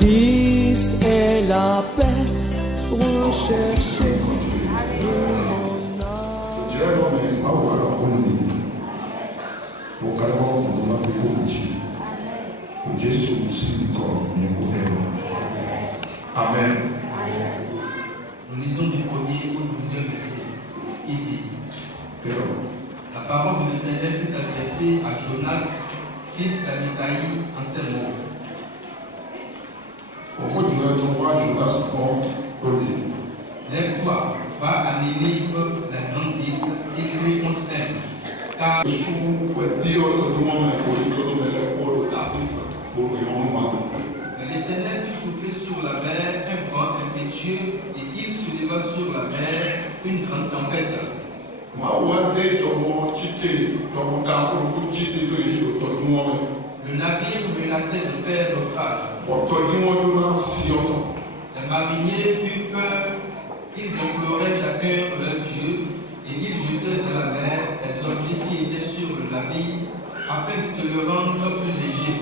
Christ est la paix recherchée. Amen. Nous lisons du 1er au 12e verset. Il dit: La parole de l'Éternel fut adressée à Jonas, fils d'Amittai, en ces mots. Lève-toi, va à Ninive, la grande ville, et crie contre elle. Car l'Éternel fit souffler sur la mer un vent impétueux, et il souleva sur la mer une grande tempête. Le navire menaçait de faire naufrage. Les mariniers eurent peur, ils imploraient chacun leur Dieu, et ils jetaient dans la mer les objets qui étaient sur le navire, afin de se le rendre plus léger.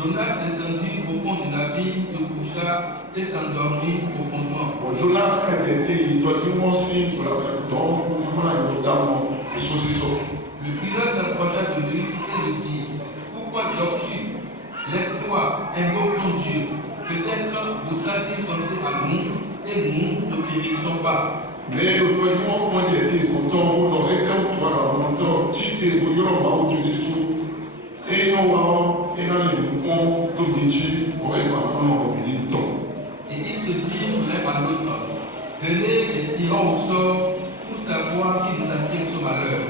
Jonas descendit au fond du navire, se coucha et s'endormit profondément. Le pilote s'approcha de lui et lui dit: Pourquoi dors-tu? Lève-toi, invoque ton Dieu. Peut-être voudra-t-il penser à nous et nous ne périssons pas. Et ils se dirent l'un à l'autre: Venez et tirons au sort pour savoir qui nous attire ce malheur.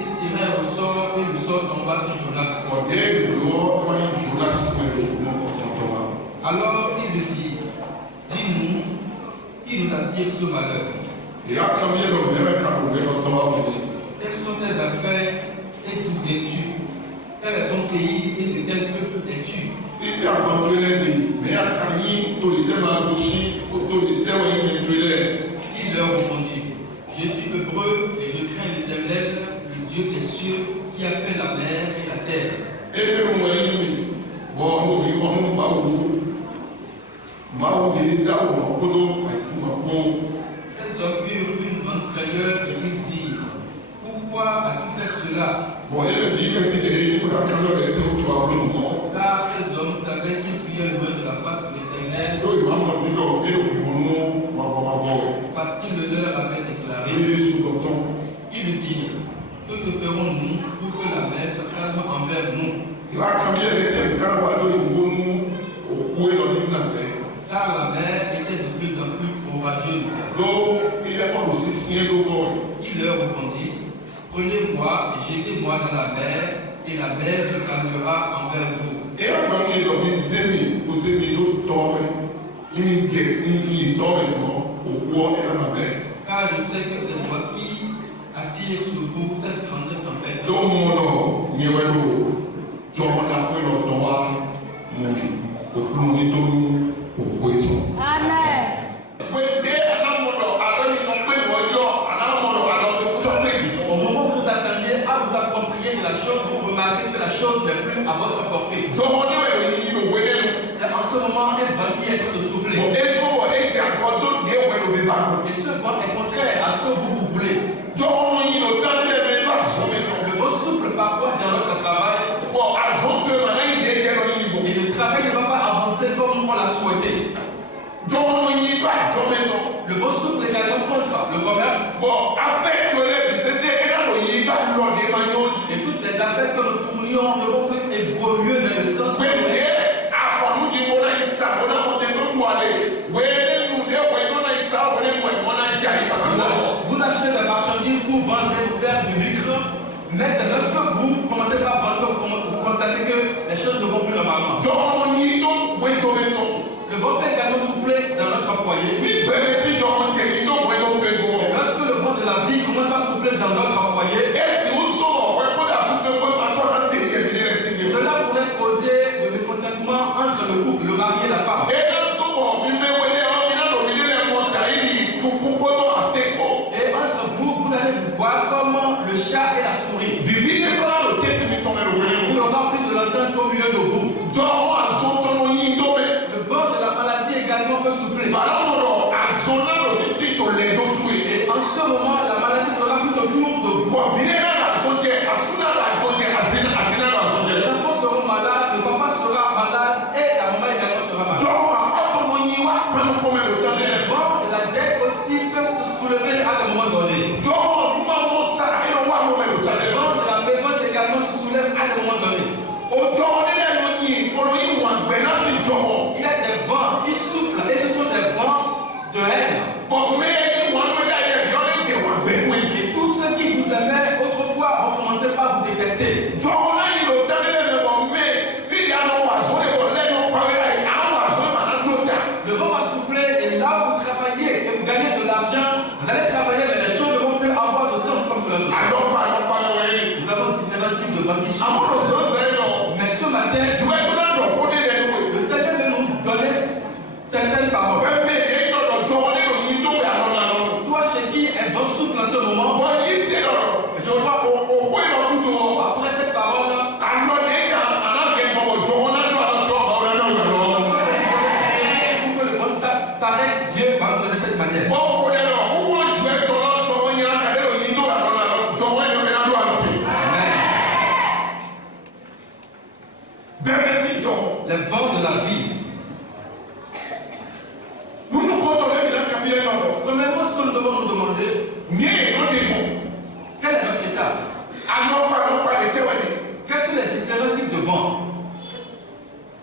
Ils tirèrent au sort et le sort tomba sur Jonas. Alors ils lui dirent: Dis-nous, qui nous attire ce malheur? Quelles sont tes affaires et d'où es-tu? Quel est ton pays et de quel peuple es-tu? Il leur répondit: Je suis hébreu et je crains l'Éternel, le Dieu des cieux, qui a fait la mer et la terre. Ces hommes eurent une grande frayeur et ils dirent: Pourquoi as-tu fait cela? Car ces hommes savaient qu'ils fuyaient loin de la face de l'Éternel, parce qu'il le leur avait déclaré. Ils lui dirent: Que ferons-nous pour que la mer se calme envers nous? Car la mer était de plus en plus orageuse. Il leur répondit: Prenez-moi et jetez-moi dans la mer, et la mer se calmera envers vous. Car je sais que c'est moi qui attire sur vous cette grande tempête. Amen. Au moment où vous attendiez à vous approprier de la chose, vous remarquez que la chose n'est plus à votre portée. C'est en ce moment un vent qui est en train de souffler. Et ce vent est contraire à ce que vous voulez. Le vent souffle parfois dans notre travail. Et le travail ne va pas avancer comme on l'a souhaité. Le vent souffle également contre le commerce. Et toutes les affaires que nous tournions ne vont plus évoluer dans le sens où vous achetez des marchandises pour vendre et faire du lucre, mais c'est lorsque vous commencez par vendre que vous constatez que les choses ne vont plus normalement. Le vent peut également souffler dans notre foyer. Et lorsque le vent de la vie commence à souffler dans notre foyer, aide à sourire. Divine sono lo tetto di tome lo Il quello. aura plus de l'entendre au milieu de vous. Dopo assontano ogni dove. Le vent de la maladie également peut souffler. Malamoro azonano di titolo le dotui. Et en ce moment, la maladie sera tout autour de vous. Poi viene la conte, assuna la conte, azina la conte. Les enfants seront malades, le papa sera malade et la maman également sera malade. Dopo autonomia per come lo Les tane. vents et la dette aussi peuvent se soulever à un moment donné. Dopo ma mossa e non va come lo Les tane. vents de la mémoire également se soulèvent à un moment donné. O giorni ogni ogni one benati giorno. Il y a des vents qui soufflent et ce sont des vents de haine. But me one way that you only get one ben with. Et tous ceux qui vous aimaient autrefois vont commencer par vous détester. Giorno io tane le con me. Figli hanno wasone con lei non pagherà. Hanno wasone ma non tutta. Le vent va souffler et là vous travaillez et vous gagnez de l'argent. Vous allez travailler mais les choses ne vont plus avoir de sens comme cela. Non pagherà. Nous avons différents types de vents qui soufflent. Amoro so se no. Mais ce matin, Tu vai tu non può dire lui. le Seigneur veut nous donner certaines paroles. Per me che io non giorni ogni dove hanno. Toi chez qui un vent souffle en ce moment, Poi gli stiano. O quello tutto. après cette parole, Hanno detto anche come giorno hanno trovato una pour que le vent s'arrête, Dieu va nous donner cette manière. Bon, uno ci è tornato ogni anno che ero in due hanno giovane e hanno altri. Bene si gioco. Les vents de la vie. Non conto le la capire no. Premièrement, ce que nous devons nous demander, Niente, non dico. quel est notre état? Hanno parlato te vedi. Quels sont les différents types de vents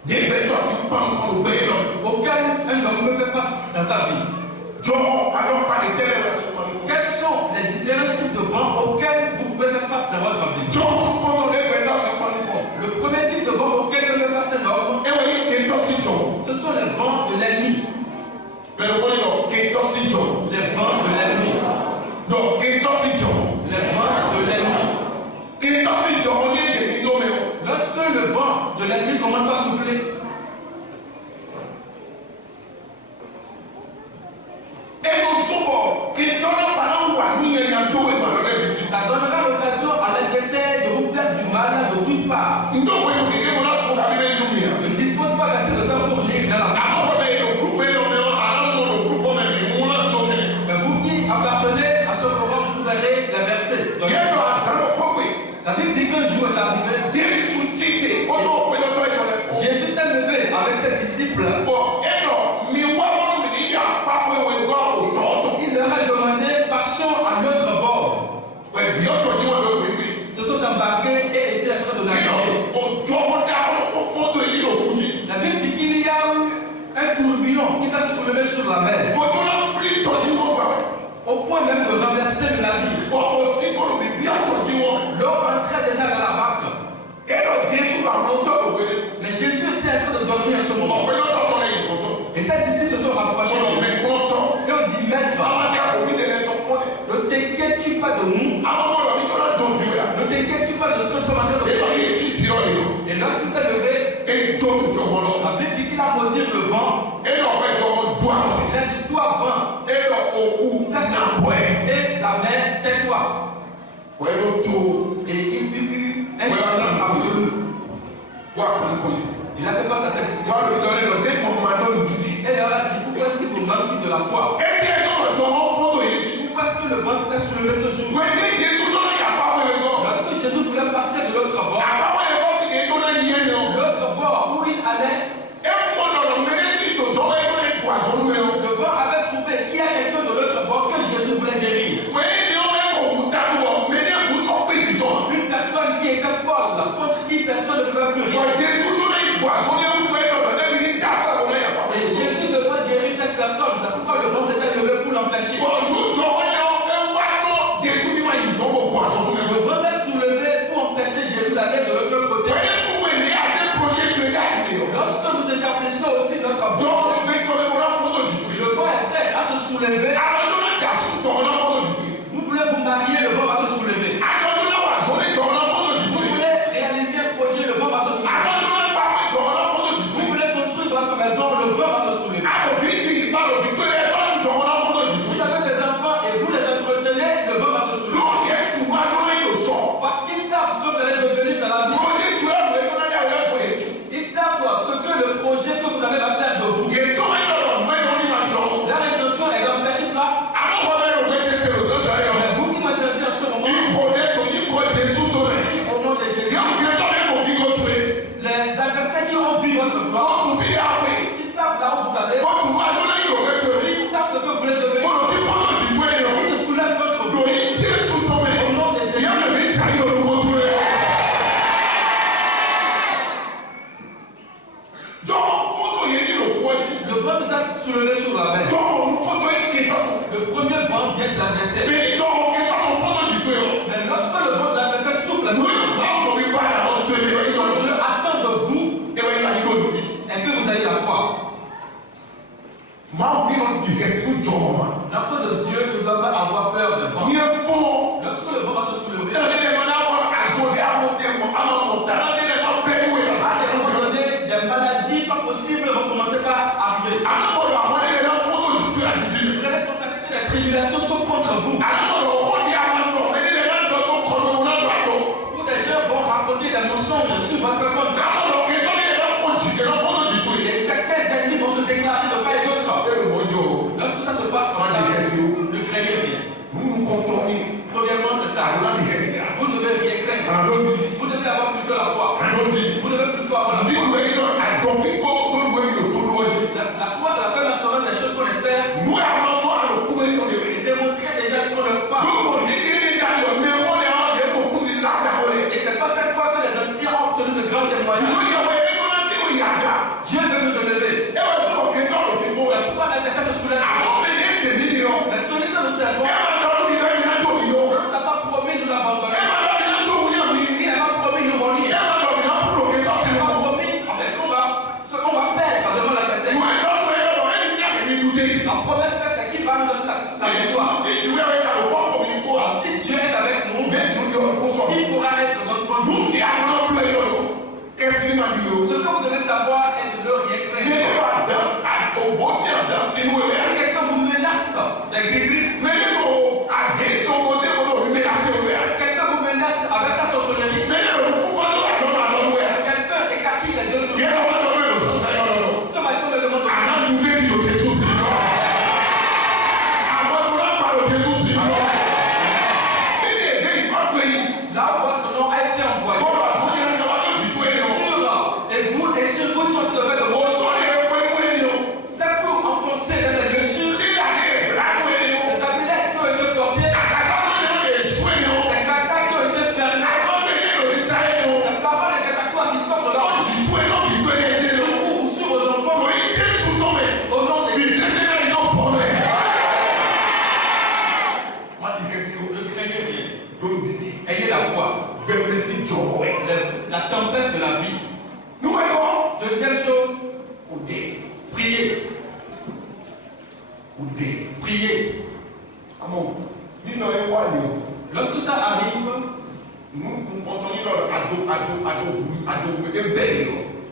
Niente to si pan con bello. auxquels un homme peut faire face dans sa vie? Gioco hanno parlato te Quels sont les différents types de vents auxquels vous pouvez faire face dans votre vie? Gioco quando le vedo si pan con. Le premier type de vent auquel peut faire face un homme, E voi che to si gioco. ce sont les vents de l'ennemi. Per quello che to si gioco. Les vents de l'ennemi. No, che to si gioco. Les vents de l'ennemi. Che to si gioco niente in dove. Lorsque le vent de l'ennemi commence à souffler, E non so che torna a un guadagno in due parole. ça donnera l'occasion à l'adversaire de vous faire du mal de toutes parts. Non quello che devo nascondere in lui. Ne dispose pas d'assez de temps pour lire dans la Bible. Allora vedo un gruppo un gruppo di una storia. Mais vous qui appartenez à ce programme, vous verrez les versets. Donc, Io sono qui. la Bible dit qu'un jour est arrivé, Gesù ci quello to è. Jésus s'est levé avec ses disciples. Bo e no mi uomo mi dica papà e go toto. Il leur a demandé, passons à l'autre bord. E io to di quello qui. Ils se sont embarqués et étaient en train de naviguer. O gioco da o foto e io così. La Bible dit qu'il y a eu un tourbillon qui s'est soulevé sur la mer, Bo non fritto di uomo. au point même de renverser le navire. Bo o sicuro mi piatto di uomo. L'eau entrait déjà dans la barque. E no Gesù ha montato quello. Mais Jésus était en train de dormir à ce moment. Quello to lei conto. Et ses disciples se sont rapprochés de lui. Me conto. Et on dit, Maître, Avanti a comite nel toppone. ne t'inquiètes-tu pas de nous? Allora mi non do via. Ne t'inquiètes-tu pas de ce que nous sommes en train de E faire? poi ci tiro io. Et lorsqu'il s'est levé, E tu giocolo. la Bible dit qu'il a maudit le vent. E no poi gioco buono. Il a dit, toi vent, E no o cesse na poi. et la mer, tais-toi. Quello tu. Et il eut un silence absolu. Guarda qui. Il a fait face à ses disciples. Guarda lo tempo ma non di. Et leur a dit, pourquoi est-ce que vous manquez de la foi? E te sono gioco foto e ci. Pourquoi est-ce que le vent s'était soulevé ce jour? Quindi Gesù non è capace di go. Lorsque Jésus voulait passer de l'autre bord, A papà e cose che non è niente. l'autre bord où il allait, E un modo non me ne zitto dove non è qua sono mio. le vent avait trouvé qu'il y a quelqu'un de l'autre bord que Jésus voulait guérir. Quindi non è computato, me ne gusto qui di to. Une personne qui était folle, contre qui personne ne pouvait plus rien. Ma Gesù non è qua, sono un tuo per devi casa non è papà. Et Jésus devait guérir cette personne. C'est pourquoi le vent s'était levé pour l'empêcher. Gesù mi va in dopo qua sono Le mio. vent s'est soulevé pour empêcher Jésus d'aller de l'autre côté. Quindi su quelli altri progetti legati. Lorsque nous établissons aussi notre vent, Giorno penso che una foto di tu. le vent est prêt à se soulever. Allora non è caso, una foto di tu. Vous voulez vous marier, le vent va se soulever. Allora non è wasone, una foto di tu. Vous voulez réaliser un projet, le vent va se soulever. Allora non è papà, una foto di tu. Vous voulez construire votre maison, le vent va se soulever. Allora dici, parlo di tu e una foto di tu. Vous avez des enfants et vous les entretenez, le vent va se soulever. Non è tu, ma non è lo so. L'enfant de Dieu ne doit pas avoir peur de vent. Lorsque le vent va se soulever, à un moment donné, des maladies pas possibles vont commencer par arriver. Vous allez constater que les tribulations sont contre vous. Où des gens vont raconter des mensonges sur votre compte. Et certains ennemis vont se déclarer de part et d'autre. Lorsque ça se passe comme ça, ne craignez rien. Premièrement, c'est ça. Vous ne devez rien craindre. Vous devez avoir plutôt la foi. Vous devez plutôt avoir la foi. La foi, c'est la faible assurance des choses qu'on espère. Et démontrer déjà ce qu'on ne peut pas. Et c'est pas cette fois que les anciens ont obtenu de grands témoignages. Dieu veut nous élever. C'est pourquoi l'adversaire se soulève. Mais celui que nous servons, il ne nous a pas promis de nous abandonner. Il n'a pas promis de nous morir. Il n'a pas promis qu'on va perdre devant l'adversaire. La promesse faite est qu'il va nous donner la victoire. Alors, si Dieu est avec nous, qui pourra être notre point de vue? Ce que vous devez savoir est de ne rien craindre. Si quelqu'un vous menace des gris-gris, quelqu'un vous menace avec sa sorcellerie, quelqu'un écarquille les yeux sur vous, ce matin on me demande là où votre nom a été envoyé, et vous, et sur vous, sont de fait de vos c'est pour enfoncer dans les lieux sûrs. Ces amulettes qui ont été cordiées, ces catacs qui ont été fermés, ces paroles et catacombes qui sortent de là, sur vous ou sur vos enfants, au nom de Jésus. Ne craignez rien. Ayez la foi. La tempête de la vie. Deuxième chose, priez. Priez. Lorsque ça arrive,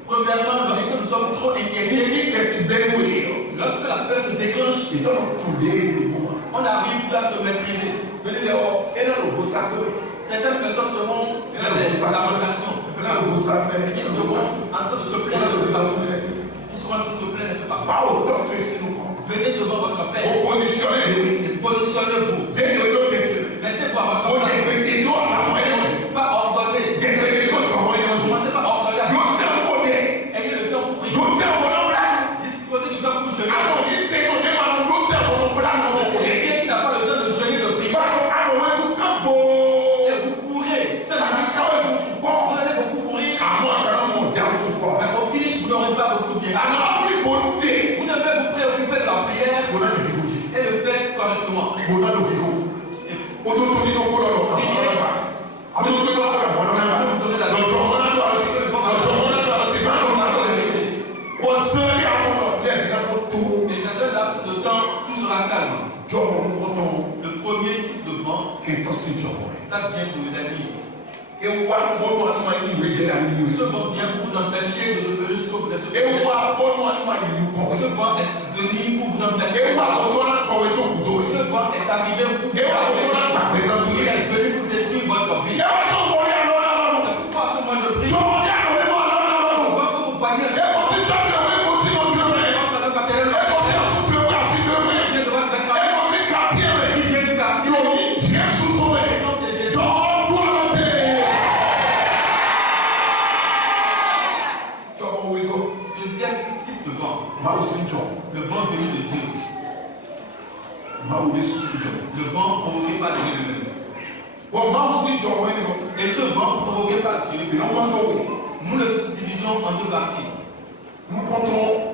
premièrement, lorsque nous sommes trop inquiétés, lorsque la peur se déclenche, on arrive à se maîtriser. Certaines personnes seront dans les lamentations. Ils seront en train de se plaindre de partout. Ils seront en train de se plaindre de partout. Venez devant votre Père. Et positionnez-vous. Mettez-vous à votre place. Pas ordonner. Commencez par ordonner. Ayez le temps pour prier. Disposez du temps pour jeûner. Et qui n'a pas le temps de jeûner, de prier. Et vous courez. Vous allez beaucoup courir. Mais au finish, vous n'aurez pas beaucoup de bien. Vous devez vous préoccuper de la prière et le faire correctement. Et dans un laps de temps, tout sera calme. Le premier type de vent, ça vient pour les amis. Ce vent vient pour vous empêcher de devenir ce que vous êtes. Ce vent est venu pour vous empêcher. Ce vent est arrivé pour vous empêcher. Il est venu pour détruire votre vie. C'est pourquoi moi je prie. Pour voir que vous voyez le vent venu de Dieu. Le vent provoqué par Dieu lui-même. Et ce vent provoqué par Dieu, nous le divisons en deux parties.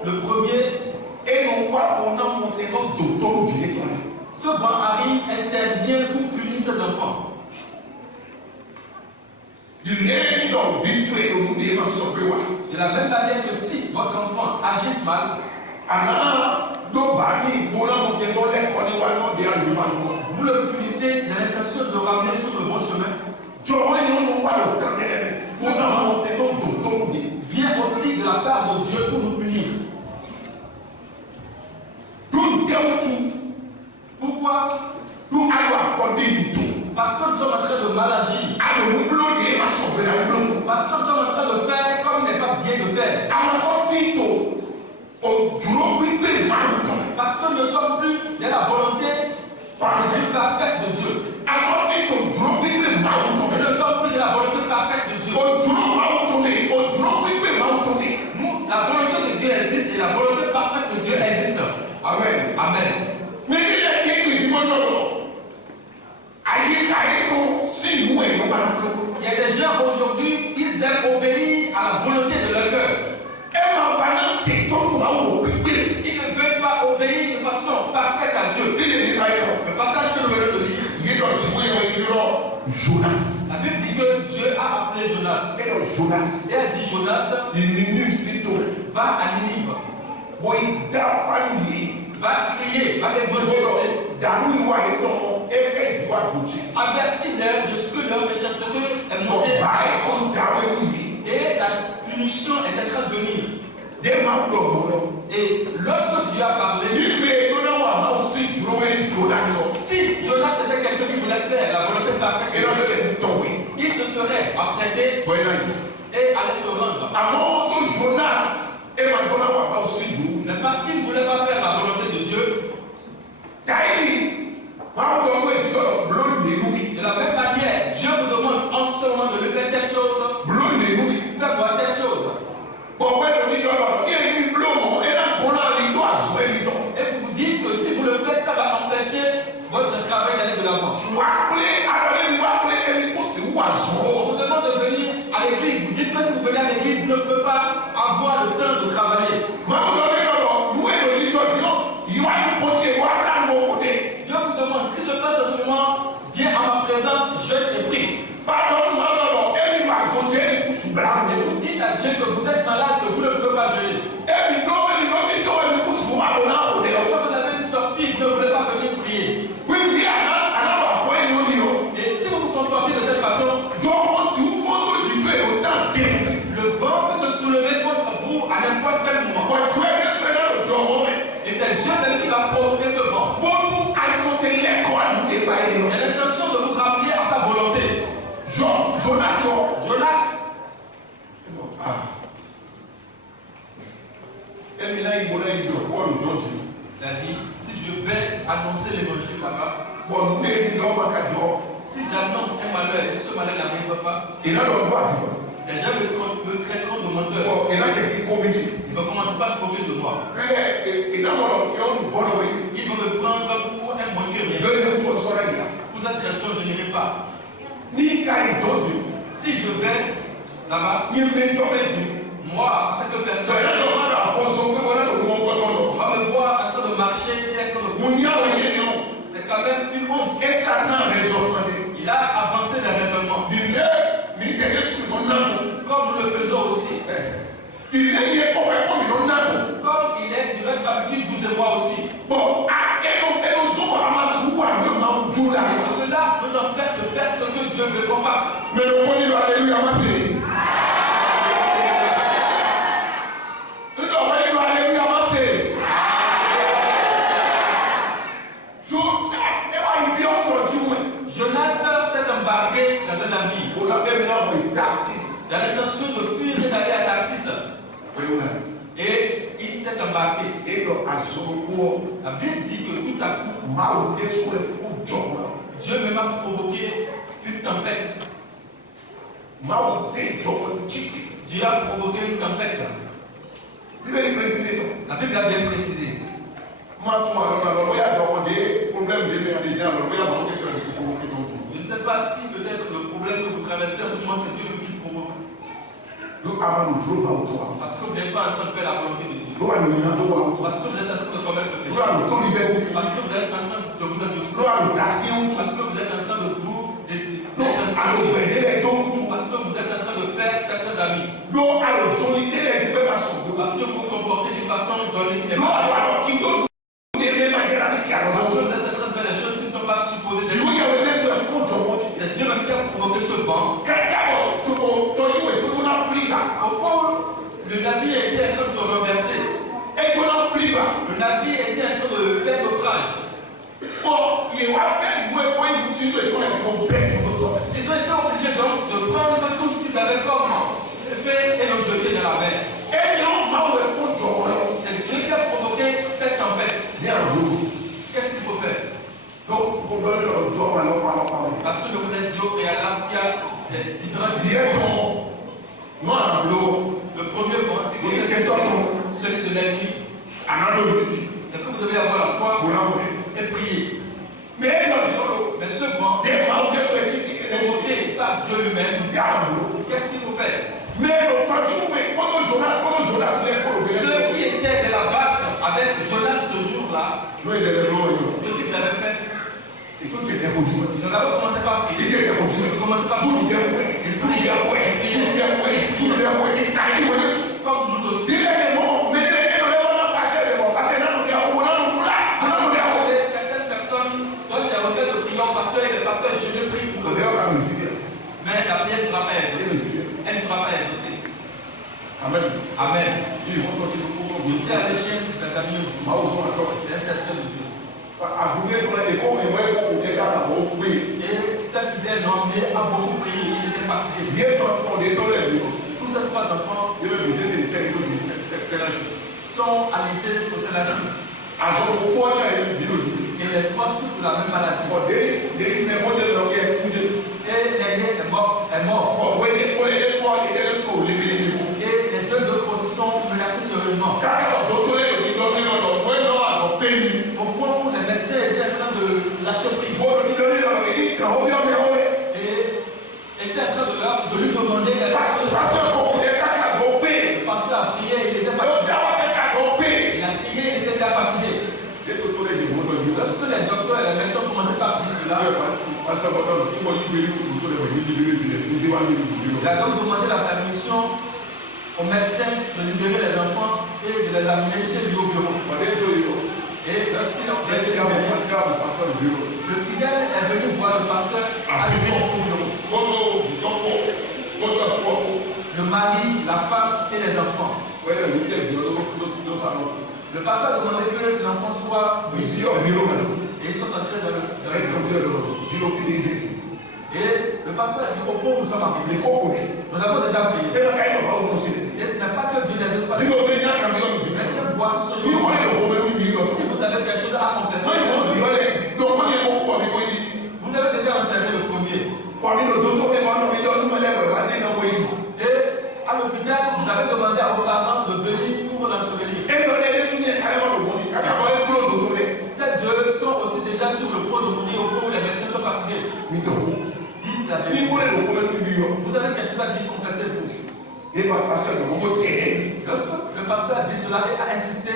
Le premier, ce vent arrive, intervient pour punir ses enfants. De la même manière que si votre enfant agisse mal, Vous le punissez dans l'intention de le ramener sur le bon chemin. Vient aussi de la part de Dieu pour nous punir. Pourquoi? Parce que nous sommes en train de mal agir. Parce que nous sommes en train de faire comme il n'est pas bien de faire. Parce que nous ne sommes plus dans la volonté parfaite de Dieu. Nous ne sommes plus dans la volonté parfaite de Dieu. Nous, la volonté de Dieu existe et la volonté parfaite de Dieu existe. Amen. Amen. Il y a des gens aujourd'hui, ils aiment obéir à la volonté de leur cœur. Ils ne veulent pas obéir de façon parfaite à Dieu. Le passage que nous venons de lire, la Bible dit que Dieu a appelé Jonas. Et a dit Jonas, va à Ninive. Va crier, va évangéliser. Avertis-leur de ce que leur méchanceté est montée et la punition est en train de venir. Et lorsque Dieu a parlé, si Jonas était quelqu'un qui voulait faire la volonté parfaite, il se serait apprêté et allait se rendre. Mais parce qu'il ne voulait pas faire la volonté de Dieu, de la même manière, Dieu vous demande en ce moment de lui faire telle chose, faire voir telle chose. Et vous vous dites que si vous le faites, ça va empêcher votre travail d'aller de l'avant. On vous demande de venir à l'église. Vous dites que si vous venez à l'église, vous ne pouvez pas avoir le temps de travailler. Dieu vous demande, si je passe à ce moment, viens à ma présence, je te prie. Et vous dites à Dieu que vous êtes malade, que vous ne pouvez pas jeûner. Quand vous avez une sortie, vous ne voulez pas venir prier. Et si vous vous comportez de cette façon, le vent peut se soulever contre vous à n'importe quel moment. Et c'est Dieu même qui va provoquer ce vent. Il a l'intention de vous rappeler à sa volonté. Jonas. Il a dit, si je vais annoncer l'évangile là-bas, si j'annonce un malheur et si ce malheur n'arrive pas, les gens me traiteront de menteur. Il va commencer par se moquer de moi. Ils vont me prendre pour un moqueur. Vous êtes raison, je n'irai pas. Si je vais là-bas, moi, en tant que personne, on va me voir en train de marcher et en train de courir. C'est quand même une honte. Il a avancé le raisonnement. Comme nous le faisons aussi. Comme il est de notre habitude, vous et moi aussi. Et cela nous empêche de faire ce que Dieu veut qu'on fasse. Mais le bon il va alléluia, ma fille. Jonas s'est embarqué dans un navire. Dans l'intention de fuir et d'aller à Tarsis. Et il s'est embarqué. La Bible dit que tout à coup, Dieu même a provoqué une tempête. Dieu a provoqué une tempête. La Bible a bien précisé. Je ne sais pas si peut-être le problème que vous traversez en ce moment, c'est Dieu qui le provoque. Parce que vous n'êtes pas en train de faire la volonté de Dieu. Parce que vous êtes en train de commettre le péché. Parce que vous êtes en train de vous endurcir. Parce que vous êtes en train de vous... Parce que vous êtes en train de faire certains amis. Parce que vous vous comportez d'une façon donnée. la mer. C'est Dieu qui a provoqué cette tempête. Qu'est-ce qu'il faut faire? Parce que je vous ai dit au préalable qu'il y a différents types. Le premier point, c'est celui de l'ennemi. C'est que vous devez avoir la foi et prier. Mais ce vent est provoqué par Dieu lui-même. Qu'est-ce qu'il faut faire? Ceux qui étaient de la barque avec Jonas ce jour-là, ce qu'ils avaient fait, ils ont d'abord commencé par prier. Ils commencé par prier. Ils priaient. Comme nous aussi. Certaines personnes donnent des requêtes de prière au pasteur et le pasteur, je ne prie pour eux. Mais la prière ne sera pas exaucée. Elle ne sera pas exaucée. Amen. Amen. Dieu à l'échelle de la vie. C'est un certain de Dieu. Et cette idée non, mais a beaucoup prié, il était fatigué. Tous ces trois enfants sont alimentés pour cela. Et les trois souffrent de la même maladie. Et l'aîné est mort. Et les deux autres aussi sont menacés sérieusement. Au point où les médecins étaient en train de lâcher prise. Et étaient en train de lui demander les choses. Parce que la prière, il était fatigué. Il a crié, il était déjà fatigué. Lorsque les docteurs et les médecins ont commencé par dire cela, il a donc demandé la permission aux médecins de libérer les enfants et de les amener chez lui au bureau. Et lorsqu'il a fait le fidèle est venu voir le pasteur à lui au bureau. Le mari, la femme et les enfants. Le pasteur a demandé que l'enfant soit ici au bureau. Et ils sont entrés dans le et le pasteur a dit au point où nous sommes arrivés. Nous avons déjà prié. Et ce n'est pas que Dieu les espace. Si vous avez quelque chose à confesser, vous avez déjà enterré le premier. Et à l'hôpital, vous avez demandé à vos parents de venir pour l'ensevelir. Ces deux sont aussi déjà sur le point de mourir au point où les médecins sont fatigués. Dites la vérité. Vous avez quelque chose à dire, confessez-vous. Lorsque le pasteur a dit cela et a insisté,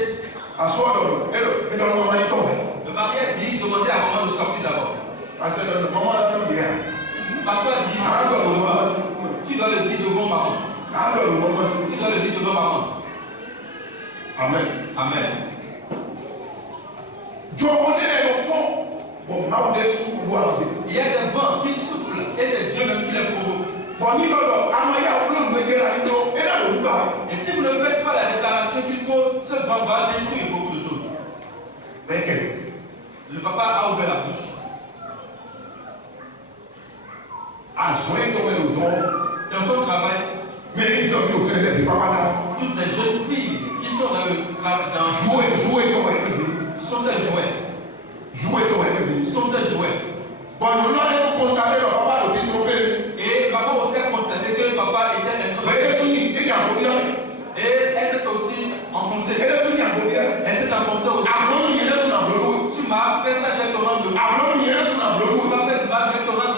le mari a dit demandez à maman de sortir d'abord. Le pasteur a dit tu dois le dire devant maman. Tu dois le dire devant maman. Amen. Amen. Il y a des vents qui soufflent et c'est Dieu même qui les provoque. Et si vous ne faites pas la déclaration qu'il faut, ce vent va détruire beaucoup de choses. Le papa a ouvert la bouche. Dans son travail, toutes les jeunes filles qui sont dans le travail, sont ses jouets. Sont ses jouets. Et maman aussi a constaté que le papa était introduit. Et elle s'est aussi enfoncée. Elle s'est enfoncée aussi. Tu m'as fait ça, je vais te rendre le. Tu m'as fait ça, je vais te rendre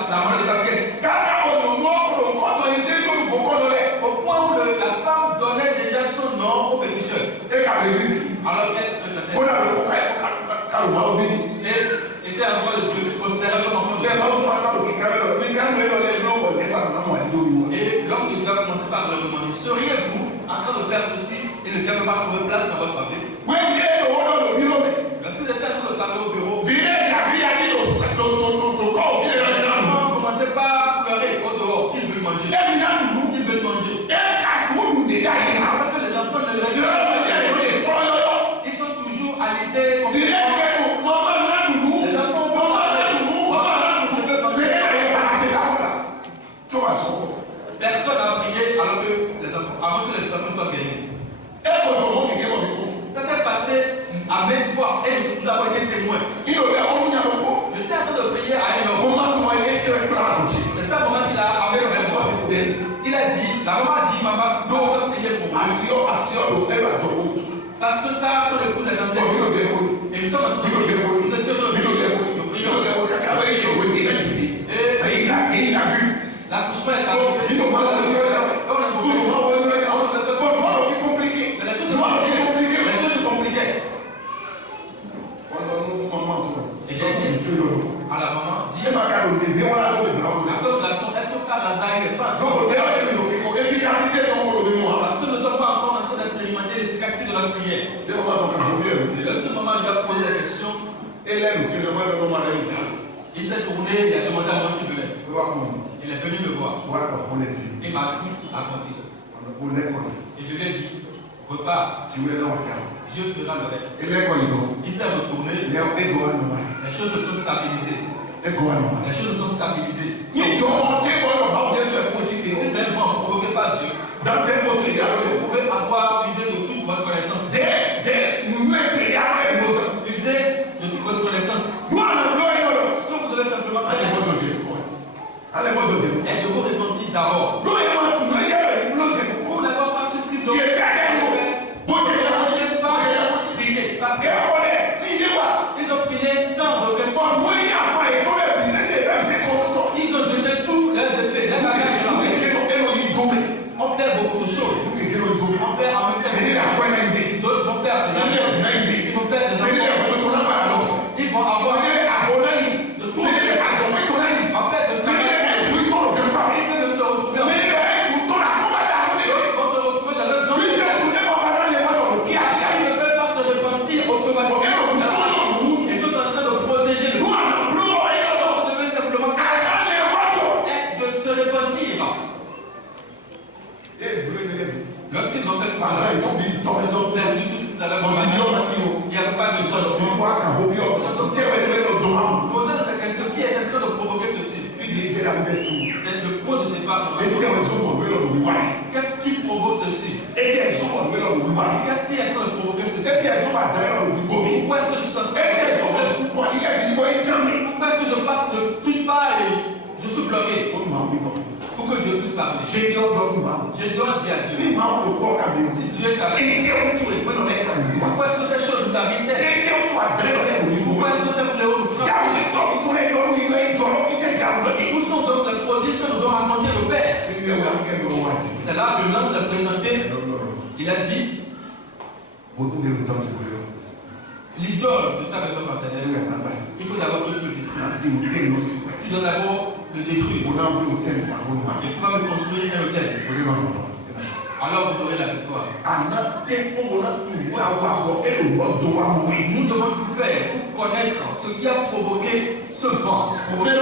la monnaie de ta caisse. Au point où la femme donnait déjà son nom au péticheur. Alors elle se et était à voix de Dieu, se considérait comme enfant de Dieu. Et l'homme de Dieu a commencé par le demander, seriez-vous en train de faire ceci et ne diable pas trouver place dans votre famille? Lorsque vous êtes en train de parler au bureau, commencez pas à pleurer au dehors, qu'ils veulent manger. Qu'ils veulent manger. Alors que les enfants ne le savent pas. Ils sont toujours alités comme les enfants. Personne n'a prié à l'hôpital. sa femme soit guérie. Ça s'est passé à maintes fois et nous avons été témoins. J'étais en train de prier à un homme. C'est ça le moment qu'il a amené le soir. Il a dit, la maman a dit, maman, nous allons prier pour vous. Parce que ça, son épouse est dans cette vie. Et nous sommes en train de prier. Nous étions dans le prier. Et l'accouchement est arrivé. Mais les choses sont compliquées. Et j'ai dit à la maman, dis à notre relation, est-ce que par hasard il n'est pas encore parce que nous ne sommes pas encore en train d'expérimenter l'efficacité de la prière. Et lorsque maman lui a posé la question, il s'est tourné et a demandé à moi qui venait. Il est venu me voir. Il m'a tout raconté. Et je lui ai dit, repars. Dieu fera le reste. Il s'est retourné. Les choses se sont stabilisées. Les choses se sont stabilisées. Si c'est un moment provoqué par Dieu, vous pouvez avoir usé de toute votre connaissance. Usé de toute votre connaissance. Ce que vous devez simplement faire est de vous repentir d'abord. Vous n'avez pas su ce qu'ils ont fait. Ils ont prié sans aucun soin. Ils ont jeté tous leurs effets, les bagages là. On perd beaucoup de choses. On perd en même temps. D'autres vont perdre des amis. Ils vont perdre des enfants. Ils vont avoir de tout. En perte de travail. Ils peuvent même se retrouver en lorsqu'ils ont fait ça, ils ont perdu tout ce qu'ils avaient combattu. Il n'y avait pas de changement. Posez la question, qui est en train de provoquer ceci? C'est le point de départ. Qu'est-ce qui provoque ceci? Qu'est-ce qui est en train de provoquer ceci? Pourquoi est-ce que je suis en train de problème? Pourquoi est-ce que je passe de toutes parts et je suis bloqué? Pour que Dieu puisse parler. Je dois dire à Dieu. Si Dieu est avec moi, pourquoi est-ce que ces choses nous arrivent? Pourquoi est-ce que ces fléaux nous frappent? Où sont donc les prodiges que nous avons racontés le Père? C'est là que l'homme s'est présenté. Il a dit l'idole de ta maison paternelle, il faut d'abord que tu le détruises. Tu dois d'abord le détruire. Et tu vas me construire un hôtel. Alors vous aurez la victoire. Nous devons tout faire pour connaître ce qui a provoqué ce vent. Vous devez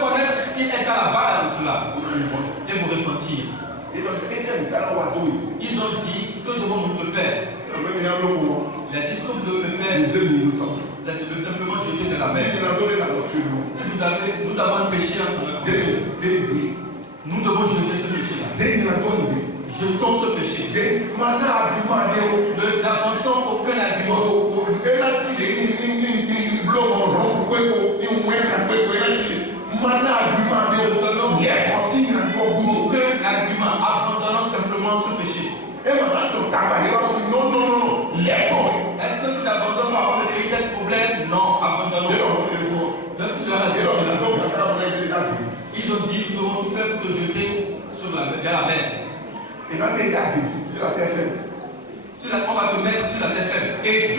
connaître ce qui est à la base de cela et vous repentir. Ils ont dit que devons-nous le faire? La discours que vous devez faire, c'est de simplement jeter dans la mer. Si nous avons un péché entre nous, nous devons jeter ce péché-là. Jetons ce péché. N'avançons aucun argument. Aucun argument, abandonnons simplement ce péché. Est-ce que si l'abandon va avoir créé tel problème? Non, abandonnons. Ils ont dit que nous devons tout faire pour te jeter vers la mer. On va te mettre sur la terre ferme. Ils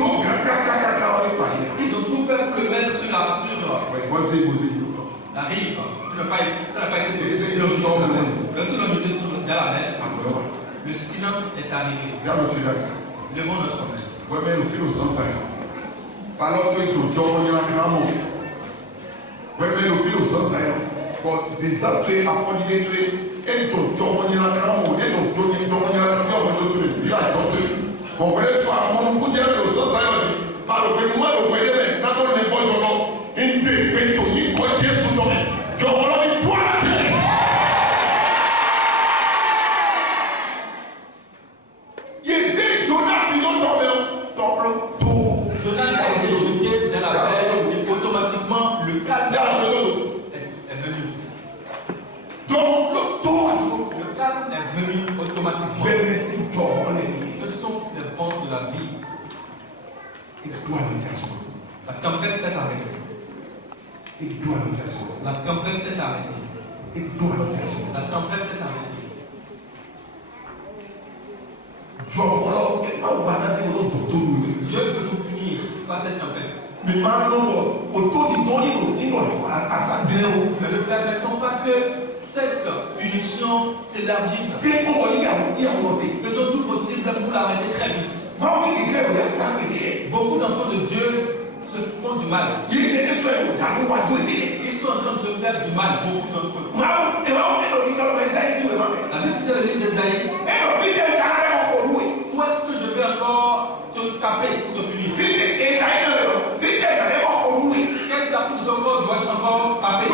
ont tout fait pour le mettre sur la rive. Ça n'a pas été possible. Lorsque nous étions sur la mer, le silence est arrivé. Levons notre main. Congresso a mão mundial venu automatiquement. Ce sont les vents de la vie. La tempête s'est arrêtée. La tempête s'est arrêtée. La tempête s'est arrêtée. Dieu peut nous punir par cette tempête. Mais ne permettons pas que cette punition s'élargisse. Faisons tout possible pour l'arrêter très vite. Beaucoup d'enfants de Dieu se font du mal. Ils sont en train de se faire du mal, beaucoup d'entre eux. La Bible de l'île d'Ésaïe. Où est-ce que je vais encore te taper pour te punir? Quelle partie de ton corps dois-je encore taper?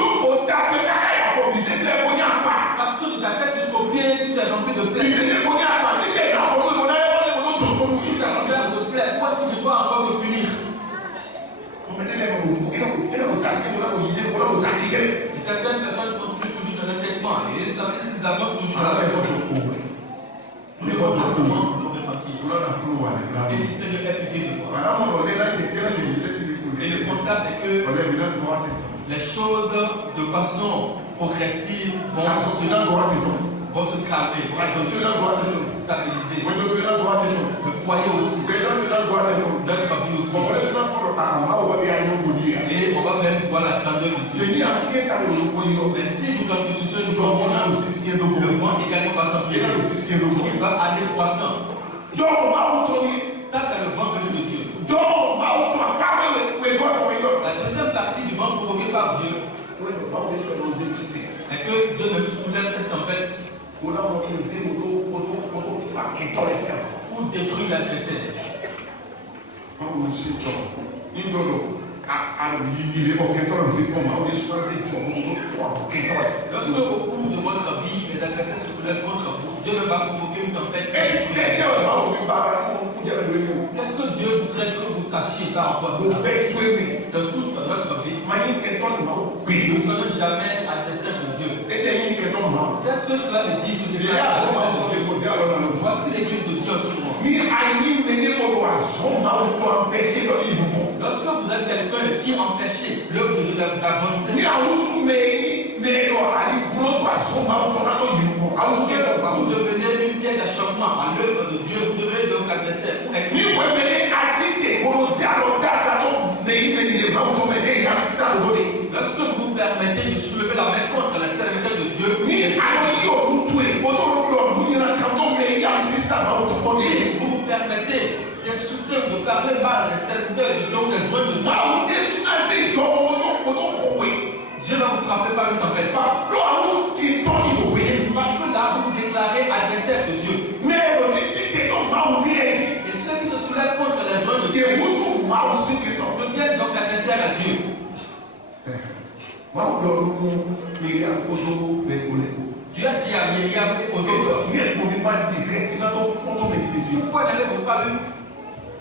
Parce que de ta tête jusqu'au pied, tu es rempli de plaies. Tu es rempli de plaies. Où est-ce que je dois encore te punir? Et certaines personnes continuent toujours dans l'entêtement et certaines avancent toujours dans l'entêtement. Et le Seigneur est pitié de moi. Et le constat est que les choses de façon progressive vont se calmer, vont se stabiliser. Le foyer aussi, notre vie aussi. Et on va même voir la grandeur de Dieu. Mais si nous réfléchissons, nous voyons le vent également va s'amplifier. Il va aller croissant. Ça, c'est le vent venu de Dieu. La deuxième partie du vent provoqué par Dieu est que Dieu me soulève cette tempête pour détruire l'adversaire. Lorsque au cours de votre vie, les adversaires se soulèvent contre vous, Dieu ne va provoquer une tempête. Qu'est-ce que Dieu voudrait que vous sachiez par rapport à cela? De toute notre vie, nous ne serons jamais adversaires de Dieu. Qu'est-ce que cela veut dire? Je déclare adversaire de Dieu. Voici l'église de Dieu en ce moment. Lorsque vous êtes quelqu'un qui empêche l'œuvre de Dieu d'avancer, vous devenez une pierre d'achoppement à l'œuvre de Dieu, vous devenez donc l'adversaire. Lorsque vous permettez de soulever la main contre les serviteurs de Dieu, vous permettez d'insulter, de parler mal des serviteurs de Dieu ou des soins de Dieu, Dieu va vous frapper par une tempête. Parce que là, vous vous déclarez adversaire de Dieu. Et ceux qui se soulèvent contre les soins de Dieu deviennent donc adversaires à Dieu. Dieu a dit à Myriam et aux autres, pourquoi n'avez-vous pas eu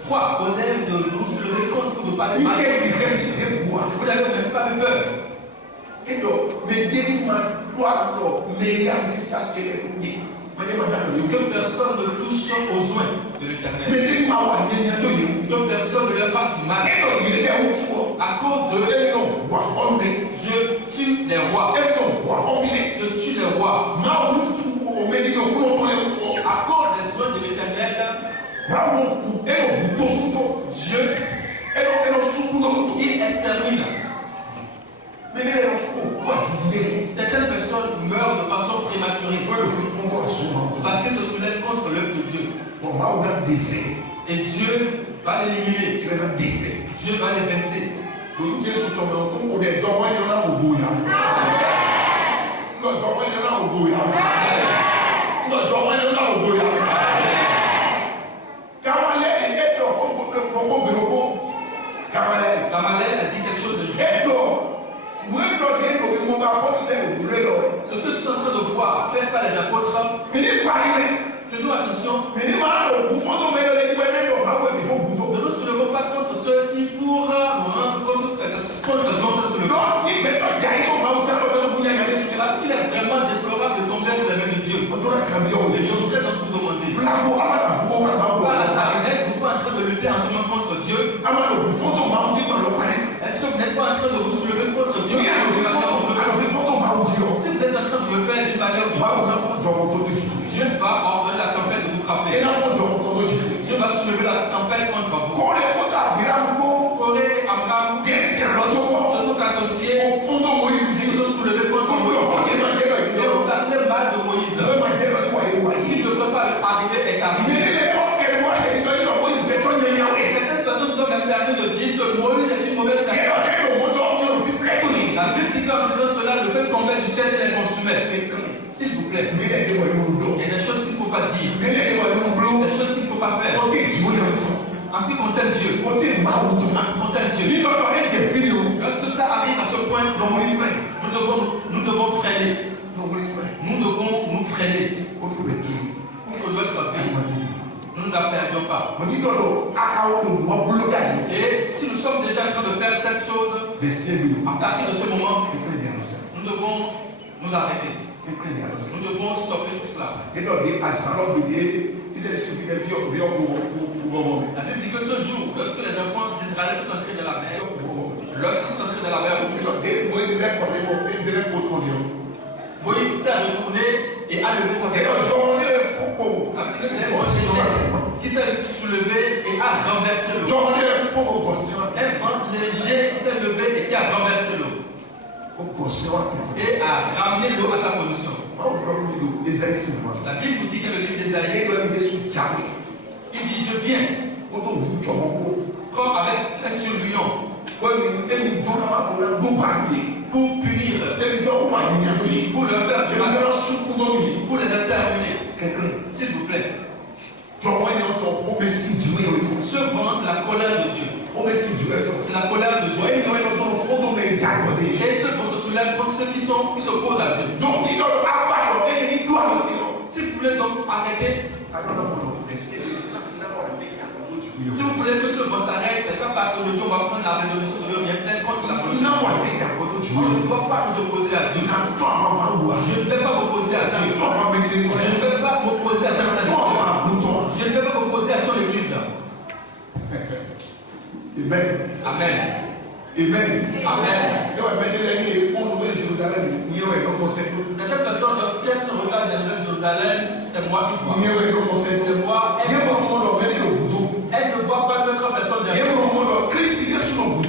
foi aux lèvres de nous soulever contre vous de parler mal? Vous n'avez même pas eu peur. Que personne ne touche aux soins de l'Éternel. Que personne ne leur fasse du mal. À cause de je tue les rois. Je tue les rois. À cause des soins de l'Éternel, Dieu, il extermine. Certaines personnes meurent de façon prématurée parce qu'elles se soulèvent contre l'œuvre de Dieu. Et Dieu va l'éliminer. Dieu va les verser. Gamaliel a dit quelque chose de juste. Ce que je suis en train de voir faire par les apôtres, faisons attention. Ne nous soulevons pas contre ceux-ci pour rendre contre dont se soulèvent. Parce qu'il est vraiment déplorable de tomber entre les mains de Dieu. Par hasard, êtes-vous pas en train de lutter en ce moment contre Dieu? Est-ce que vous n'êtes pas en train de vous soulever contre Dieu? Si vous êtes en train de le faire d'une manière ou d'une autre, Dieu va ordonner la tempête de vous frapper. Dieu va soulever la tempête contre vous. Corée, Abraham, se sont associés, se sont soulevés contre Moïse. Et le mal de Moïse, ce qui ne devrait pas arriver est arrivé. Certaines personnes sont même permis de dire que Moïse est une mauvaise personne. La Bible dit qu'en disant cela, le fait tomber du ciel et les consumait. S'il vous plaît, il y a des choses qu'il ne faut pas dire, des choses qu'il ne faut pas faire. En ce qui concerne Dieu, lorsque ça arrive à ce point, nous devons freiner. Nous devons nous freiner pour que notre vie, nous ne la perdions pas. Et si nous sommes déjà en train de faire cette chose, à partir de ce moment, nous devons nous arrêter. Nous devons stopper tout cela. La Bible dit que ce jour, lorsque les enfants d'Israël sont entrés dans la mer, Moïse s'est retourné et a levé son téléphone. Qui s'est soulevé et a renversé l'eau. Un vent léger s'est levé et qui a renversé l'eau. Et a ramené l'eau à sa position. La Bible nous dit que le livre d'Ésaïe, il dit je viens comme avec un tourbillon pour punir, pour le faire pour les exterminer. S'il vous plaît. Ce vent, c'est la colère de Dieu. C'est la colère de Dieu. Et ceux qui se soulèvent contre ceux qui s'opposent à Dieu. S'il vous plaît, donc arrêtez. Si vous voulez que ce vent s'arrête, c'est pas parce que Dieu va prendre la résolution de Dieu bien faire contre la volonté. On ne doit pas nous opposer à Dieu. Je ne vais pas m'opposer à Dieu. Je ne vais pas m'opposer à sa sainteté. Je ne vais pas m'opposer à son église. Amen. Amen. Amen. Amen. Certaines personnes, lorsqu'elles regardent la Jérusalem, c'est moi qui vois. C'est moi. Elle ne voit pas d'autres personnes derrière.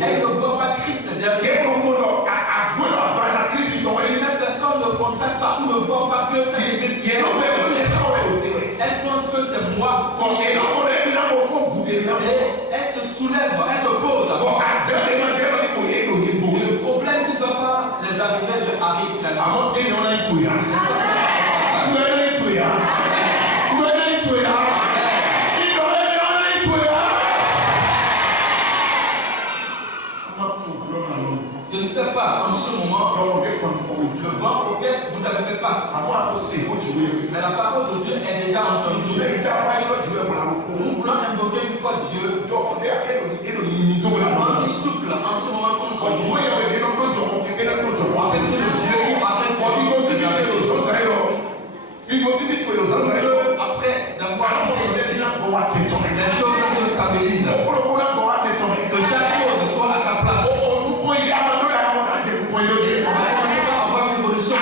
Elle ne voit pas Christ derrière. Cette personne ne constate pas ou ne voit pas que c'est l'église. Elle pense que c'est moi. Et elle se soulève, elle se pose. Le problème qui ne doit pas les arriver arrive finalement. Je ne sais pas, en ce moment, le vent auquel vous avez fait face. Mais la parole de Dieu est déjà entendue. Nous voulons invoquer une fois Dieu. Vent qui souffle en ce moment contre Dieu. C'est que le Dieu qui arrête après d'avoir été ici, les choses se stabilisent. Que chaque chose soit à sa place. Avoir une évolution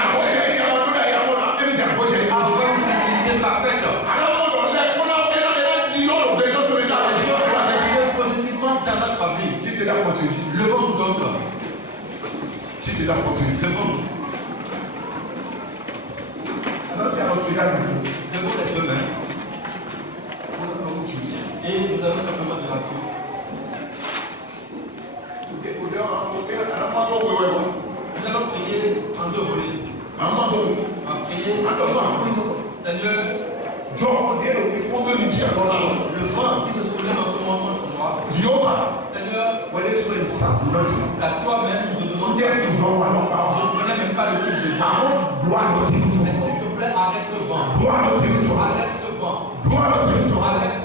positivement dans notre vie. Levons-nous donc. Levons-nous. Levons les deux mains. Et nous allons simplement de la foi. Nous allons prier en deux volets. On va prier. Seigneur, le vent qui se soulève en ce moment contre moi. Seigneur, c'est à toi-même, je demande. Je ne connais même pas le type de vent. Mais s'il te plaît, arrête ce vent. Arrête ce vent. Arrête ce